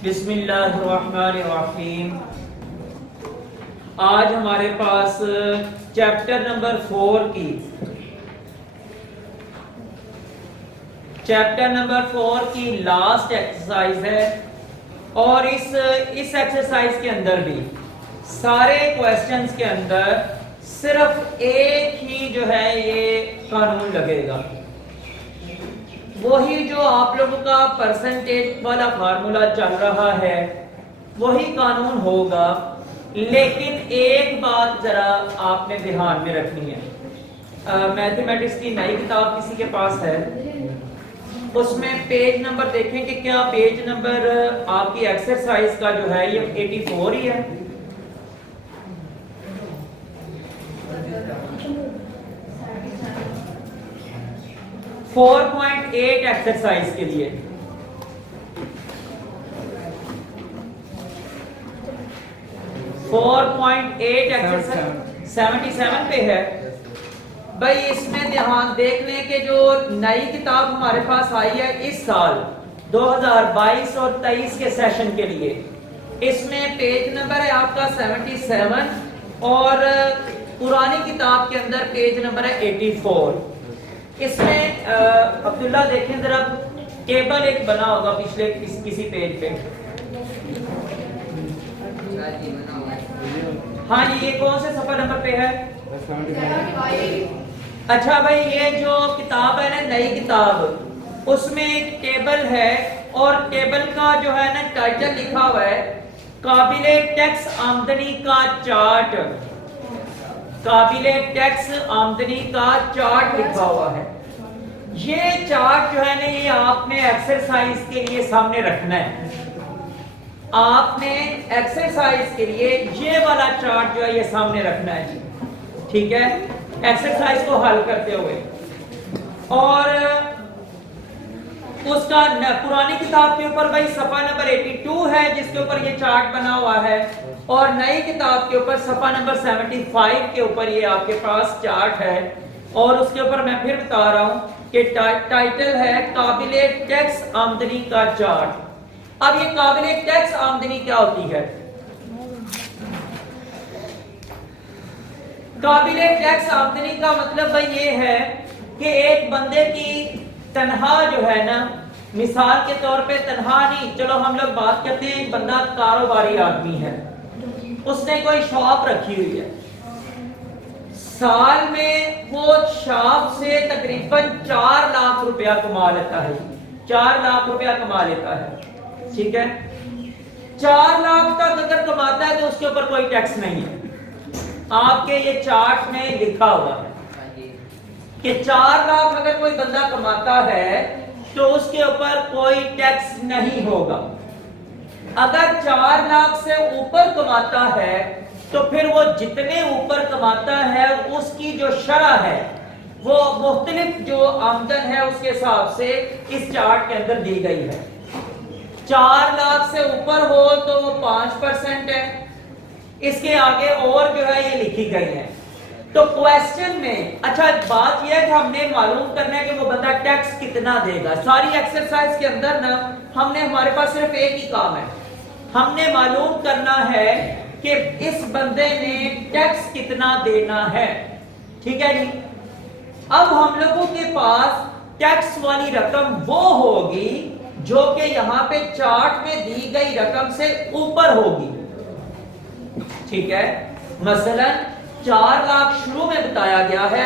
बिस्मिल्लाहिर्रहमानिर्रहीम। आज हमारे पास चैप्टर नंबर 4 की लास्ट एक्सरसाइज है और इस एक्सरसाइज के अंदर भी सारे क्वेश्चंस के अंदर सिर्फ एक ही जो है ये कानून लगेगा, वही जो आप लोगों का परसेंटेज वाला फार्मूला चल रहा है वही कानून होगा। लेकिन एक बात जरा आपने ध्यान में रखनी है, मैथमेटिक्स की नई किताब किसी के पास है, उसमें पेज नंबर देखें कि क्या पेज नंबर आपकी एक्सरसाइज का जो है ये 84 ही है। फोर 4.8 एक्सरसाइज के लिए 4.8 एक्सरसाइज 77 पे है भाई। इसमें ध्यान देख लें कि जो नई किताब हमारे पास आई है इस साल 2022 और 23 के सेशन के लिए, इसमें पेज नंबर है आपका 77 और पुरानी किताब के अंदर पेज नंबर है 84। इसमें अब्दुल्ला देखें जरा, टेबल एक बना होगा पिछले किसी पेज पे। हाँ जी, ये कौन से सफा नंबर पे है? अच्छा भाई, ये जो किताब है ना नई किताब, उसमें एक टेबल है और टेबल का जो है ना टाइटल लिखा हुआ है काबिले टैक्स आमदनी का चार्ट। काबिले टैक्स आमदनी का चार्ट लिखा हुआ है। ये चार्ट जो है ना ये आपने एक्सरसाइज के लिए सामने रखना है। आपने एक्सरसाइज के लिए ये वाला चार्ट जो है ये सामने रखना है जी, ठीक है, एक्सरसाइज को हल करते हुए। और उसका पुरानी किताब के ऊपर भाई सफा नंबर 82 है जिसके ऊपर ये चार्ट बना हुआ है, और नई किताब के ऊपर सफा नंबर 75 के ऊपर ये आपके पास चार्ट है। और उसके ऊपर मैं फिर बता रहा हूं कि टाइटल है काबिले टैक्स आमदनी का चार्ट। अब ये काबिले टैक्स आमदनी क्या होती है? काबिले टैक्स आमदनी का मतलब भाई ये है कि एक बंदे की तनहा जो है ना, मिसाल के तौर पे तनहा नहीं, चलो हम लोग बात करते हैं एक बंदा कारोबारी आदमी है, उसने कोई शॉप रखी हुई है, साल में वो शॉप से तकरीबन 4 लाख रुपया कमा लेता है। 4 लाख रुपया कमा लेता है, ठीक है। 4 लाख तक अगर कमाता है तो उसके ऊपर कोई टैक्स नहीं है। आपके ये चार्ट में लिखा हुआ है कि 4 लाख अगर कोई बंदा कमाता है तो उसके ऊपर कोई टैक्स नहीं होगा। अगर 4 लाख से ऊपर कमाता है तो फिर वो जितने ऊपर कमाता है उसकी जो शरह है वो मुख्तलिफ जो आमदन है उसके हिसाब से इस चार्ट के अंदर दी गई है। 4 लाख से ऊपर हो तो वो 5% है, इसके आगे और जो है ये लिखी गई है। तो क्वेश्चन में अच्छा बात यह है कि हमने मालूम करना है कि वो बंदा टैक्स कितना देगा। सारी एक्सरसाइज के अंदर ना हमने हमारे पास सिर्फ एक ही काम है, हमने मालूम करना है कि इस बंदे ने टैक्स कितना देना है, ठीक है जी। अब हम लोगों के पास टैक्स वाली रकम वो होगी जो कि यहां पे चार्ट में दी गई रकम से ऊपर होगी, ठीक है। मसलन 4 लाख शुरू में बताया गया है,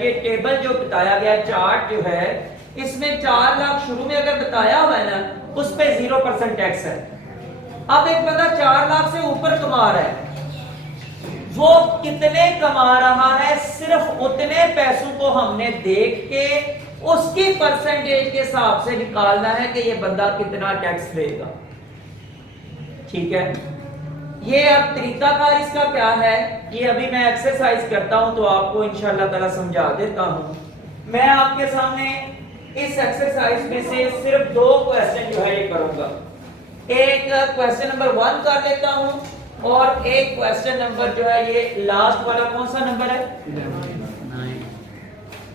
ये टेबल जो बताया गया चार्ट जो है इसमें 4 लाख शुरू में अगर बताया हुआ है ना उस पे 0% टैक्स है। अब एक बंदा 4 लाख से ऊपर कमा रहा है, वो कितने कमा रहा है सिर्फ उतने पैसों को हमने देख के उसकी परसेंटेज के हिसाब से निकालना है कि ये बंदा कितना टैक्स देगा, ठीक है। ये अब तरीकाकार इसका क्या है ये अभी मैं एक्सरसाइज करता हूं तो आपको इंशाअल्लाह ताला समझा देता हूं। मैं आपके सामने इस एक्सरसाइज में से सिर्फ 2 क्वेश्चन जो है ये करूंगा। एक क्वेश्चन नंबर 1 कर लेता हूं और एक क्वेश्चन नंबर जो है ये लास्ट वाला कौन सा नंबर है? 9।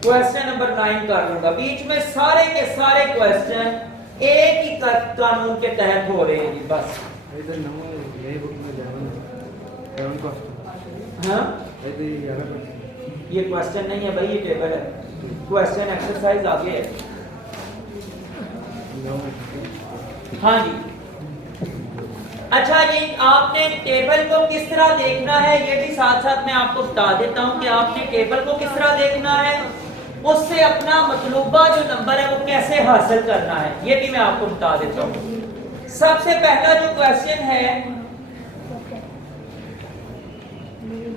क्वेश्चन नंबर 9 कर लूंगा। बीच में सारे के सारे क्वेश्चन एक ही कानून के तहत हो रहे हैं जी, बस। हाँ ये क्वेश्चन नहीं है भाई, ये टेबल है, क्वेश्चन एक्सरसाइज आगे है। हाँ जी, अच्छा ये आपने टेबल को किस तरह देखना है ये भी साथ साथ मैं आपको बता देता हूं कि आपने टेबल को किस तरह देखना है, उससे अपना मतलूबा जो नंबर है वो कैसे हासिल करना है ये भी मैं आपको बता देता हूं। सबसे पहला जो क्वेश्चन है,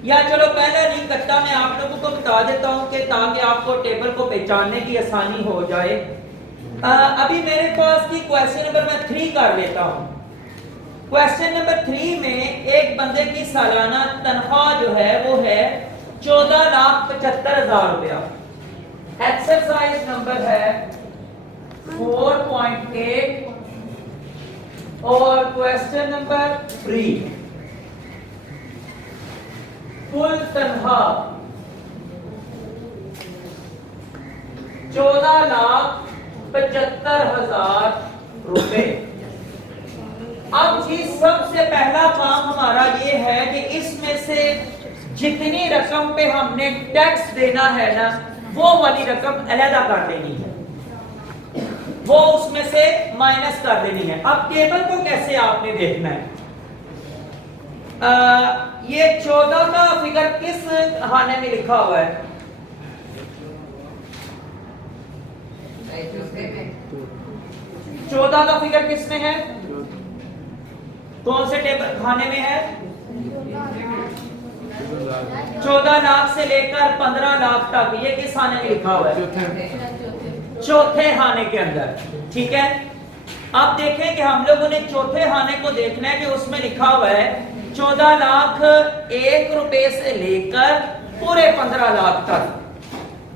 या चलो पहले नहीं करता, मैं आप लोगों को बता देता हूं कि ताकि आपको टेबल को पहचानने की आसानी हो जाए। अभी मेरे पास की क्वेश्चन नंबर मैं 3 कर लेता हूं। क्वेश्चन नंबर 3 में एक बंदे की सालाना तनख्वाह जो है वो है 14,75,000 रुपया। एक्सरसाइज नंबर है 4.8 और क्वेश्चन नंबर 3। कुल तनख्वाह 14,75,000 रुपए। अब जी सबसे पहला काम हमारा ये है कि इसमें से जितनी रकम पे हमने टैक्स देना है ना वो वाली रकम अलहदा कर देनी है, वो उसमें से माइनस कर देनी है। अब टेबल को कैसे आपने देखना है, ये 14 का फिगर किस खाने में लिखा हुआ है? 14 का फिगर किस में है? कौन से टेबल खाने में है? 14 लाख से लेकर 15 लाख तक, ये किस खाने में लिखा हुआ है? चौथे खाने के अंदर। ठीक है, अब देखें कि हम लोगों ने चौथे खाने को देखना है कि उसमें लिखा हुआ है 14 लाख 1 रुपए से लेकर पूरे 15 लाख तक।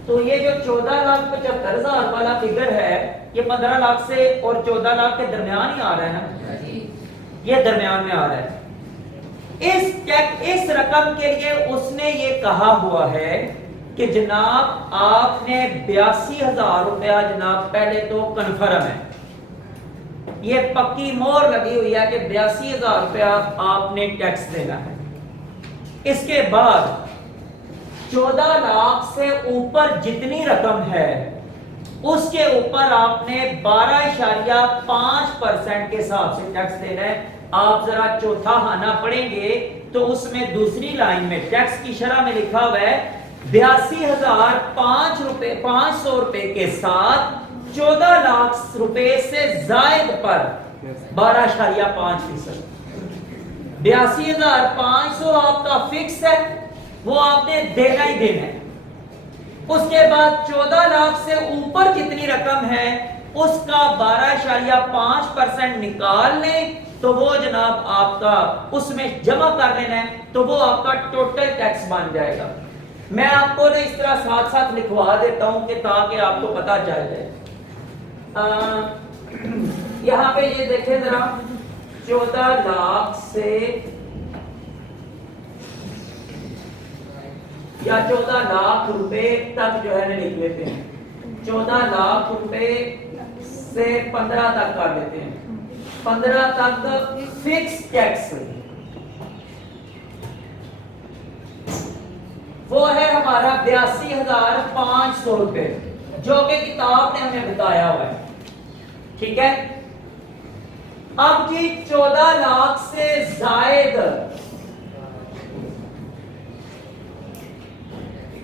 तो ये जो 14,75,000 वाला फिगर है ये 15 लाख से और 14 लाख के दरमियान ही आ रहा है ना, ये दरमियान में आ रहा है। इस रकम के लिए उसने ये कहा हुआ है कि जनाब आपने 82,000 रुपया जनाब पहले तो कन्फर्म है, ये पक्की मोहर लगी हुई है कि 82,000 रुपया आपने टैक्स देना है। इसके बाद 14 लाख से ऊपर जितनी रकम है उसके ऊपर आपने 12.5% के हिसाब से टैक्स देना है। आप जरा चौथा खाना पढ़ेंगे तो उसमें दूसरी लाइन में टैक्स की शरह में लिखा हुआ है 82,500 रुपए के साथ 14 लाख रुपए से जायद पर 12.5%। 82,500 आपका फिक्स है, वो आपने देना ही देना है। उसके बाद 14 लाख से ऊपर जितनी रकम है उसका 12.5% निकाल लें तो वो जनाब आपका उसमें जमा कर लेना है, तो वो आपका टोटल टैक्स बन जाएगा। मैं आपको ना इस तरह साथ साथ लिखवा देता हूं कि ताकि आपको पता चल जाए। यहां पे ये देखें जरा, 14 लाख से या 14 लाख रुपए तक जो है ना लिख लेते हैं। 14 लाख रुपए से 15 तक कर लेते हैं। 15 तक फिक्स टैक्स वो है हमारा 82,500 रुपए, जो कि किताब ने हमें बताया हुआ है। ठीक है, अब जी 14 लाख से जायद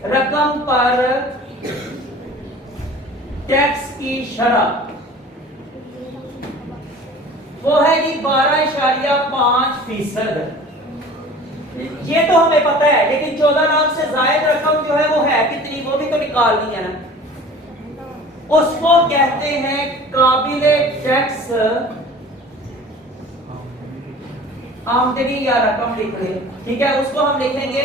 रकम पर टैक्स की शरह वो है जी 12.5%। ये तो हमें पता है, लेकिन 14 लाख से जायद रकम जो है वो है कितनी, वो भी तो निकालनी है ना। उसको कहते हैं काबिले टैक्स आमदनी या रकम लिख ले। ठीक है, उसको हम लिखेंगे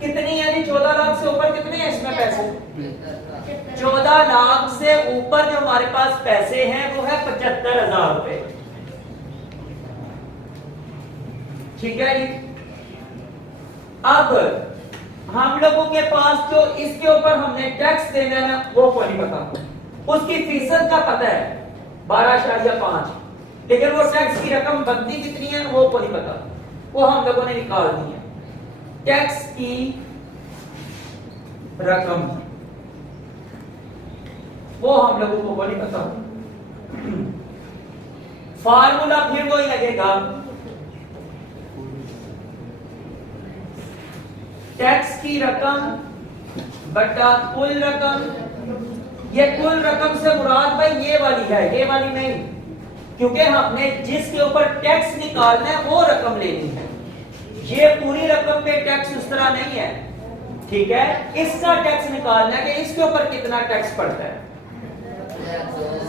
कितनी है जी, 14 लाख से ऊपर कितने हैं इसमें पैसे? 14 लाख से ऊपर जो हमारे पास पैसे हैं वो है 75,000 रुपए। ठीक है जी, अब हम लोगों के पास जो इसके ऊपर हमने टैक्स देना है ना वो को नहीं पता। उसकी फीसद का पता है 12.5, लेकिन वो टैक्स की रकम बनती कितनी है वो को नहीं पता, वो हम लोगों ने निकाल दी है। टैक्स की रकम वो हम लोगों को नहीं पता। फार्मूला फिर वही लगेगा, टैक्स की रकम बटा कुल रकम। ये कुल रकम से मुराद भाई ये वाली है, ये वाली नहीं, क्योंकि हमने जिसके ऊपर टैक्स निकालना है वो रकम लेनी है। ये पूरी रकम पे टैक्स उस तरह नहीं है, ठीक है। इसका टैक्स निकालना है कि इसके ऊपर कितना टैक्स पड़ता है।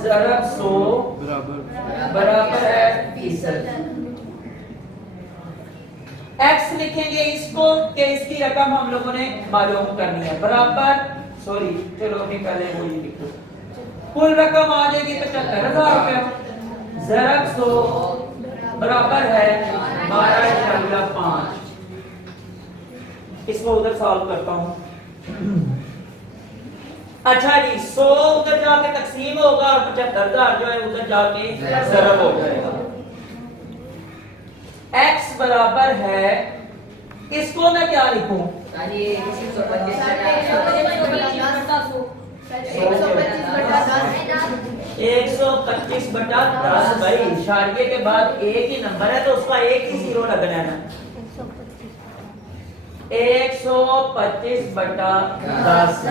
ज़रब 100 बराबर है फीसद। एक्स लिखेंगे इसको कि इसकी रकम हम लोगों ने मालूम करनी है, बराबर सॉरी चलो अभी पहले वो ही लिखो। कुल रकम आ जाएगी 75,000 रुपए। ज़रब 100 बराबर है 12.5। इसको उधर सॉल्व करता हूं। अच्छा जी 100 उधर जाके तकसीम होगा और 75,000 जो है उधर जाके ज़रब हो जाएगा। x बराबर है, इसको मैं क्या लिखूं? 125 बटा 10 भाई, इशारे के बाद एक ही नंबर है तो उसका एक ही जीरो लगना है ना। 125 बटा 10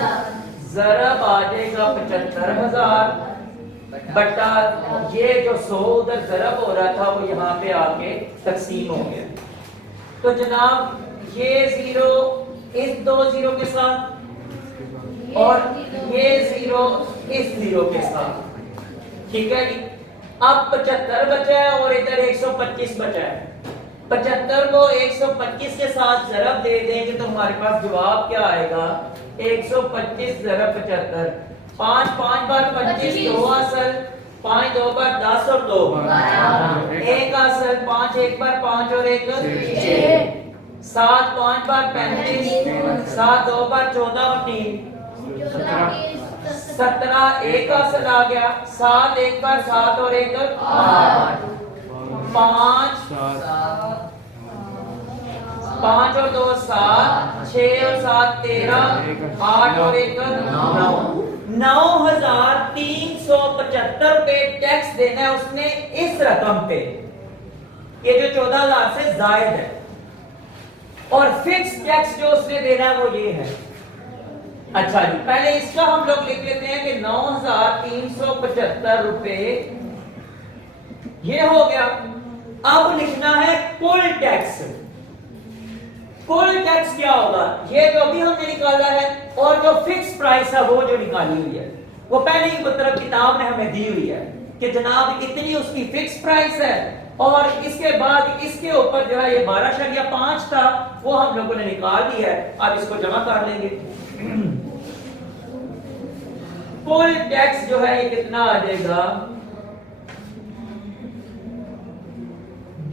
ज़रब आ जाएगा 75,000 बटा ये जो 100 उधर ज़रब हो रहा था वो यहाँ पे आके तकसीम हो गया। तो जनाब ये जीरो इस 2 जीरो के साथ और ये जीरो इस जीरो के साथ, ठीक है जी। अब 75 बचा है और इधर 125 बचा है। 75 को 125 के साथ ज़रब दे देंगे तो हमारे पास जवाब क्या आएगा? 125 ज़रब 75। 5 5 बार 25 2 असल, 5 2 बार 10 और 2 1 असल, 5 1 बार 5 और 1 6, 7 5 बार 35, 7 2 बार 14 और 3 17, 1 असल आ गया, 7 1 बार 7 और 1 8, 5 5 और 2 7, 6 और 7 13, 8 और 1 9। 9,375 पे टैक्स देना है उसने इस रकम पे, ये जो 14,000 से जायद है, और फिक्स टैक्स जो उसने देना है वो ये है। अच्छा जी पहले इसका हम लोग लिख लेते हैं कि 9,375 रुपए ये हो गया। अब लिखना है कुल टैक्स। कुल टैक्स क्या होगा? ये जो भी हमने निकाला है और जो फिक्स प्राइस है वो जो निकाली हुई है वो पहले ही मतलब किताब ने हमें दी हुई है कि जनाब इतनी उसकी फिक्स प्राइस है, और इसके बाद इसके ऊपर जो है ये 12.5 था वो हम लोगों ने निकाल दिया है। अब इसको जमा कर लेंगे। कुल टैक्स जो है ये कितना आ जाएगा?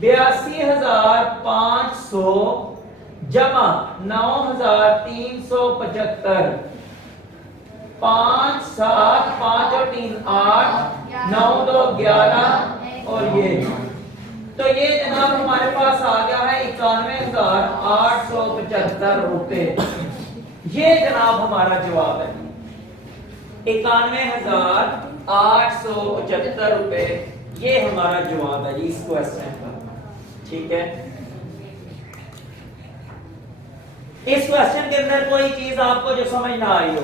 82,500 जमा 9,375, 5 7 5 और 3 8, 9 2 11 और ये, तो ये जनाब हमारे पास आ गया है 91,875 रुपए। ये जनाब हमारा जवाब है 91,875 रुपए। ये हमारा जवाब है इस क्वेश्चन का, ठीक है। इस क्वेश्चन के अंदर कोई चीज आपको जो समझ ना आई हो,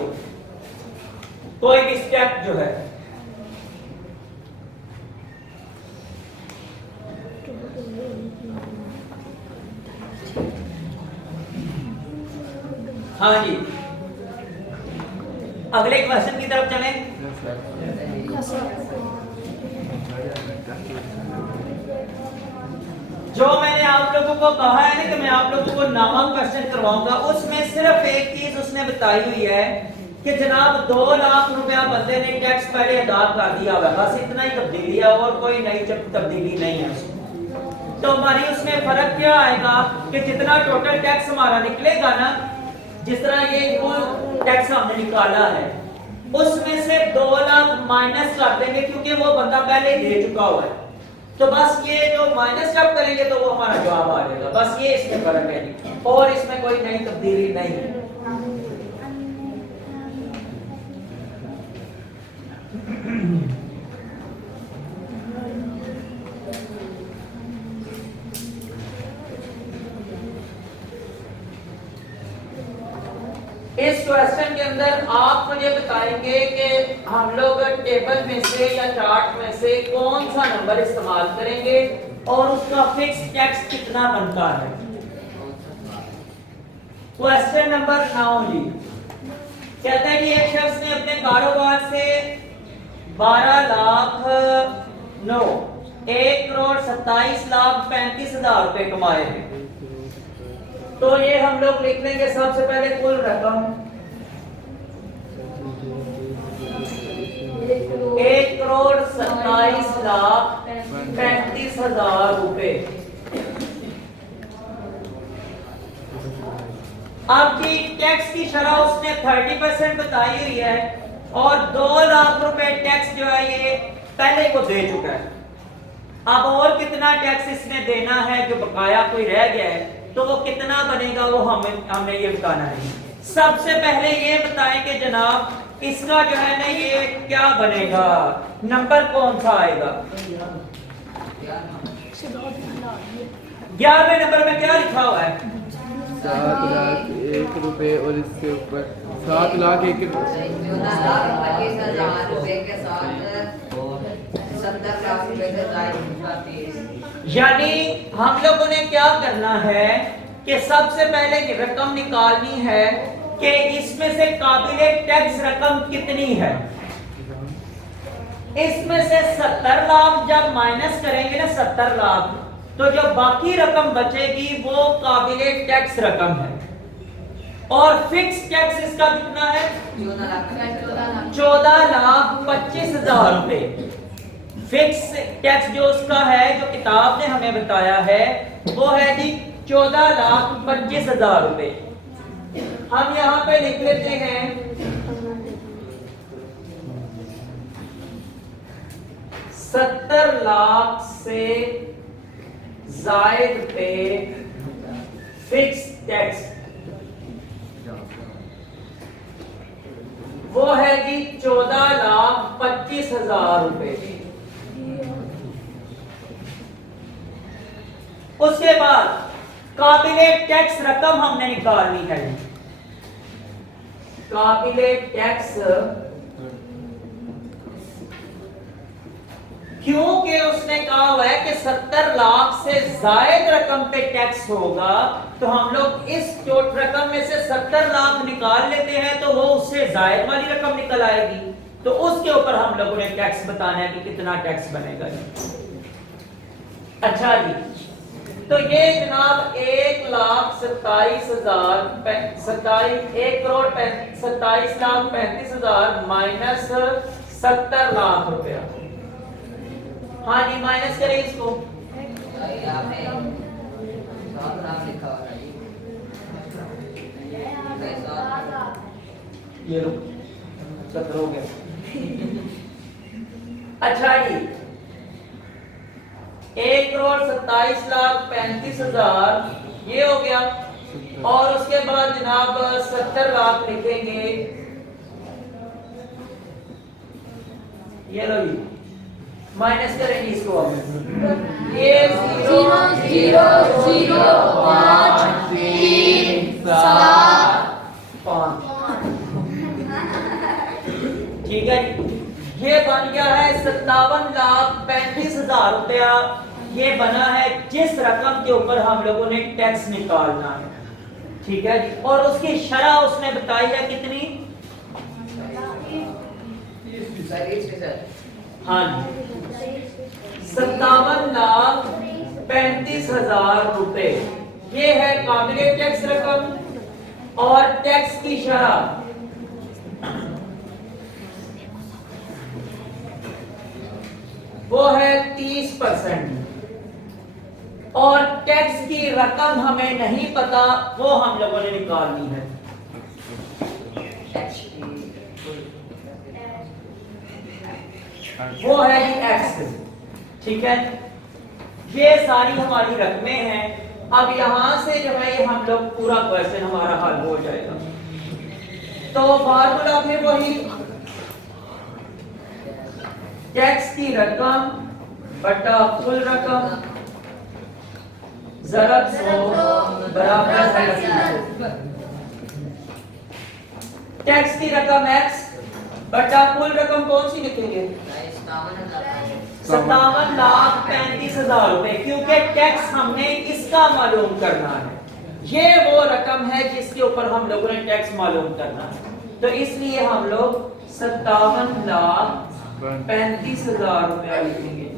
कोई भी स्टेप जो है, हाँ जी अगले क्वेश्चन की तरफ चलें। जो मैंने आप लोगों को कहा है ना कि मैं आप लोगों को नामा क्वेश्चन करवाऊंगा, उसमें सिर्फ एक चीज उसने बताई हुई है कि जनाब 2 लाख रुपया बंदे ने टैक्स पहले अदा कर दिया हुआ, बस इतना ही तब्दीली है और कोई नई तब्दीली नहीं है उसमें। तो हमारी उसमें फर्क क्या आएगा कि जितना टोटल टैक्स हमारा निकलेगा ना जिस तरह ये कुल टैक्स हमने निकाला है, उसमें से 2 लाख माइनस कर देंगे क्योंकि वो बंदा पहले दे चुका हुआ है। तो बस ये जो माइनस जब करेंगे तो वो हमारा जवाब आ जाएगा। बस ये इसमें फर्क है और इसमें कोई नई तब्दीली नहीं है। इस क्वेश्चन के अंदर आप मुझे बताएंगे कि हम लोग टेबल में से या चार्ट में से कौन सा नंबर इस्तेमाल करेंगे और उसका फिक्स टैक्स कितना बनता है। क्वेश्चन नंबर 9 जी कहता है कि एक शख्स ने अपने कारोबार से 12 लाख 9 1,27,35,000 रुपए कमाए हैं। तो ये हम लोग लिख लेंगे सबसे पहले कुल रकम 1,27,35,000 रुपए। अब की टैक्स की शरह उसने 30% बताई हुई है और 2 लाख रुपए टैक्स जो है ये पहले को दे चुका है। अब और कितना टैक्स इसने देना है जो बकाया कोई रह गया है, तो वो कितना बनेगा वो हमें ये बताना है। सबसे पहले ये बताएं कि जनाब इसका जो है ना ये क्या बनेगा, नंबर कौन सा आएगा। 11वें नंबर में क्या लिखा हुआ है 7,01 रुपए और इसके ऊपर 7,01,000 रुपए के साथ 70 लाख रुपए के साथ। यानी हम लोगों ने क्या करना है कि सबसे पहले की रकम निकालनी है कि इसमें से काबिले टैक्स रकम कितनी है। इसमें से 70 लाख जब माइनस करेंगे ना 70 लाख, तो जो बाकी रकम बचेगी वो काबिले टैक्स रकम है। और फिक्स टैक्स इसका कितना है 14,25,000 रुपए। फिक्स टैक्स जो उसका है जो किताब ने हमें बताया है वो है जी 14,25,000 रुपए। हम यहां पे लिख लेते हैं 70 लाख से जायद पे फिक्स टैक्स वो है जी 14,25,000 रुपए। उसके बाद काबिले टैक्स रकम हमने निकालनी है। काबिले टैक्स क्योंकि उसने कहा हुआ है कि 70 लाख से जायद रकम पे टैक्स होगा, तो हम लोग इस रकम में से 70 लाख निकाल लेते हैं तो वो उससे जायद वाली रकम निकल आएगी। तो उसके ऊपर हम लोगों ने टैक्स बताना है कि कितना टैक्स बनेगा। अच्छा जी, तो ये जनाब 1,27,35,000 माइनस 70 लाख रुपया। हाँ जी माइनस करें इसको। ये लो 70 हो गया। अच्छा जी 1,27,35,000 ये हो गया और उसके बाद जनाब 70 लाख लिखेंगे। ये लो जी माइनस करेंगे इसको। ये 0 0 0 5 3 7 5 ठीक है। ये बन गया है 57,35,000 रुपया। ये बना है जिस रकम के ऊपर हम लोगों ने टैक्स निकालना है। ठीक है जी, और उसकी शरह उसने बताई है कितनी। हाँ जी 57,35,000 रुपए ये है काबिले टैक्स रकम। और टैक्स की शरह वो है 30%। और टैक्स की रकम हमें नहीं पता, वो हम लोगों ने निकालनी है। वो है जी एक्स। ठीक है, ये सारी हमारी रकमें हैं। अब यहां से जो है ये हम लोग पूरा क्वेश्चन हमारा हल हो जाएगा। तो फार्मूला फिर वही, टैक्स की रकम बटा कुल रकम ज़रब 100 बराबर है। टैक्स की रकम x बटा कुल रकम कौन सी लिखेंगे? 57,35,000 रुपए, क्योंकि टैक्स हमने इसका मालूम करना है। ये वो रकम है जिसके ऊपर हम लोगों ने टैक्स मालूम करना है, तो इसलिए हम लोग 57,35,000 रुपया लिखेंगे।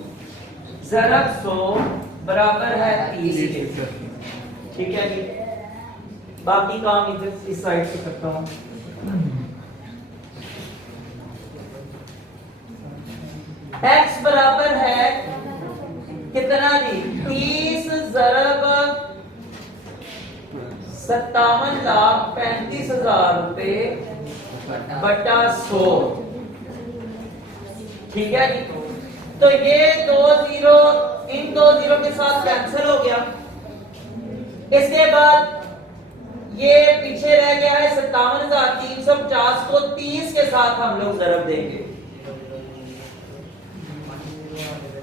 ज़रब 100 बराबर है 30। ठीक है जी, बाकी काम इधर इस साइड से करता हूं। x बराबर है कितना जी? 30 ज़रब 57,35,000 रुपए बटा 100। ठीक है जी, तो ये 2 जीरो इन 2 जीरो के साथ कैंसिल हो गया। इसके बाद ये पीछे रह गया है 57,350 को 30 के साथ हम लोग ज़रब देंगे।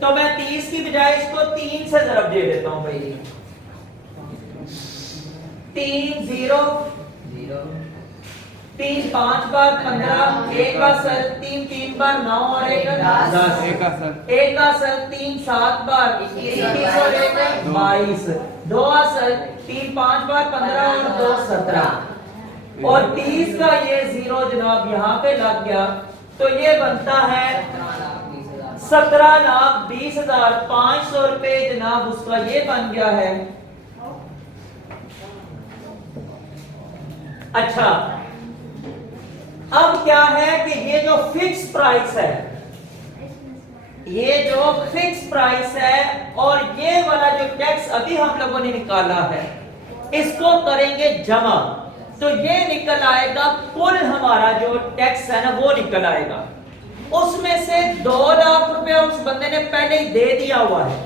तो मैं 30 की बजाय इसको 3 से ज़रब दे देता हूं भाई। 3 0 3 5 बार 15, 1 का सर 3 3 बार 9 और 1 10, 1 का सर 3 7 बार 21 और 1 22, 2 का सर 3 5 बार 15 और 2 17, और 30 का ये जीरो जनाब यहाँ पे लग गया, तो ये बनता है 17,20,500 रुपए जनाब, उसका ये बन गया है। अच्छा, अब क्या है कि ये जो फिक्स प्राइस है, ये जो फिक्स प्राइस है और ये वाला जो टैक्स अभी हम लोगों ने निकाला है, इसको करेंगे जमा, तो ये निकल आएगा कुल हमारा जो टैक्स है ना वो निकल आएगा। उसमें से 2 लाख रुपया उस बंदे ने पहले ही दे दिया हुआ है,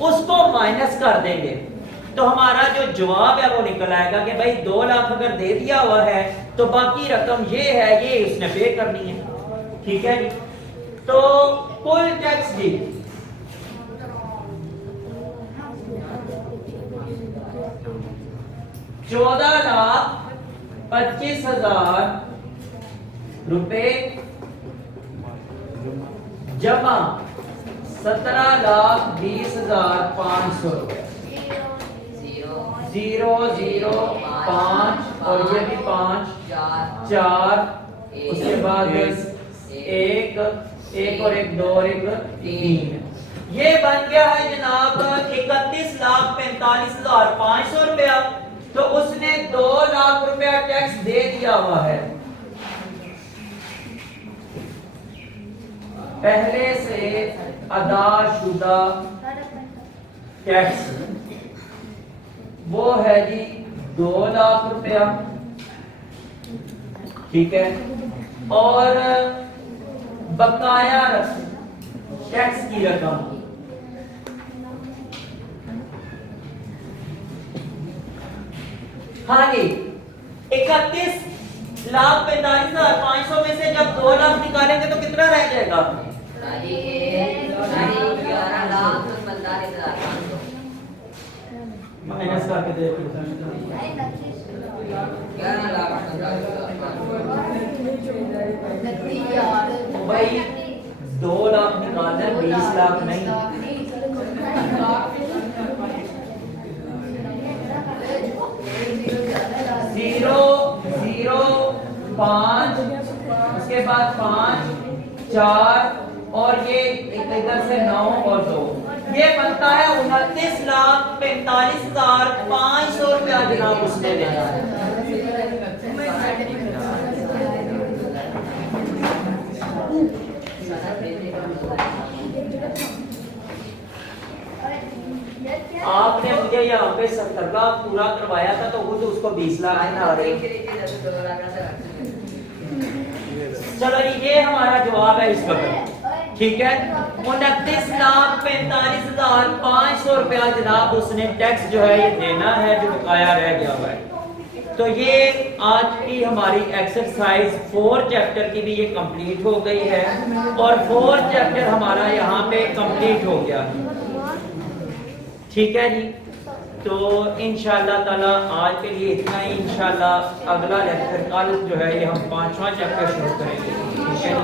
उसको माइनस कर देंगे, तो हमारा जो जवाब है वो निकल आएगा कि भाई 2 लाख अगर दे दिया हुआ है तो बाकी रकम ये है, ये उसने पे करनी है। ठीक है जी, तो कुल टैक्स जी 14,25,000 रुपए जमा 17,20,500 रुपए। 0 0 5 और ये भी 5 4, उसके बाद 1 और 1 2 और 1 3, ये बन गया है जनाब 31,45,500 रुपया। तो उसने 2 लाख रुपया टैक्स दे दिया हुआ है पहले से अदाशुदा टैक्स, वो है जी 2 लाख रुपया। ठीक है, और बकाया टैक्स की रकम हाँ जी 31,45,500 में से जब 2 लाख निकालेंगे तो कितना रह जाएगा? 11,45,500 माइनस करके दे 11,45,500 भाई 2 लाख निकालना है, 20 लाख नहीं। 0 0 5, उसके बाद 5 4 और ये इधर से 9 और 2, ये बनता है 29,45,500 रुपया जनाब उसने लेना है। आपने मुझे यहाँ पे 70 का पूरा करवाया था, तो खुद उसको 20 लाख बना रहे हैं। चलो ये हमारा जवाब है इस वक्त, ठीक है। 29,45,500 रुपया जनाब उसने टैक्स जो है ये देना है, जो बकाया रह गया हुआ है। तो ये आज की हमारी एक्सरसाइज 4 चैप्टर की भी ये कंप्लीट हो गई है और 4 चैप्टर हमारा यहाँ पे कंप्लीट हो गया, ठीक है जी। तो इंशाल्लाह ताला आज के लिए इतना ही। इंशाल्लाह अगला लेक्चर कल जो है ये हम 5वां चैप्टर शुरू करेंगे, ठीक है जी।